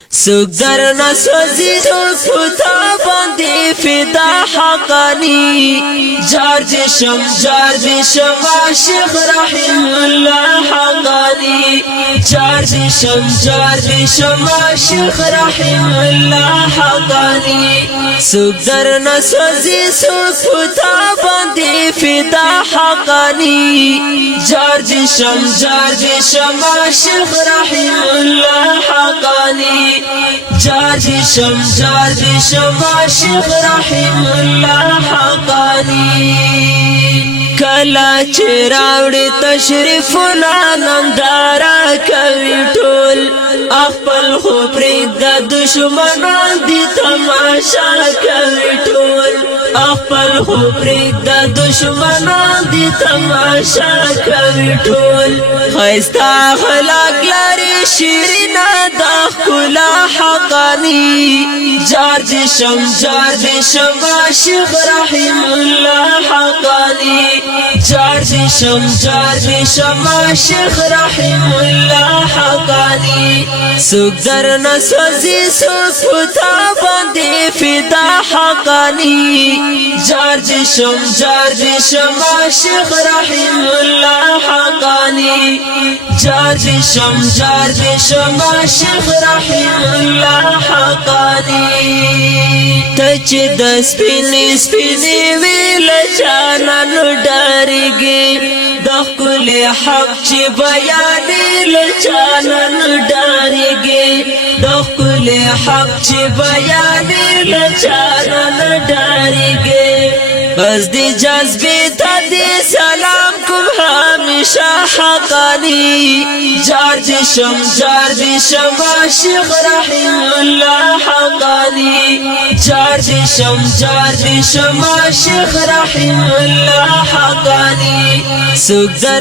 سوگر نسوزی تو پتا باندی فدا حقانی جار دشم عاشق رحم الله حقانی جار دشم عاشق رحم الله حقانی سوگر نسوزی تو پتا باندی فدا حقانی جار دشم عاشق رحم الله حقانی جار دشم عاشق رحم الله حقانی کلا چراوڑی تشریفنا نندارا کوي ټول خپل خو پرې د دشمنان دي تماشا کوي ټول خپل خو پرې د دشمنان دي تماشا کوي ټول خيستا خلق لري شیرینه د خلا حقانی جار دشم عاشق رحم الله حقانی جار دشم عاشق رحم الله حقانی سوگر نسوزی پتا باندی فدا حقانی جار دشم عاشق رحم الله حقانی جار دشم عاشق رحم الله حقانی تچ د سپینی ویل جانان ډارګي د خپل حق چې بیان لچانان ډارګي د خپل حق چې بیان لچانان ډارګي بس دی جذبه ته دی سلام کوم همیشه حقانی جار دشم عاشق رحم الله حقانی جار دشم عاشق رحم الله حقانی سوگر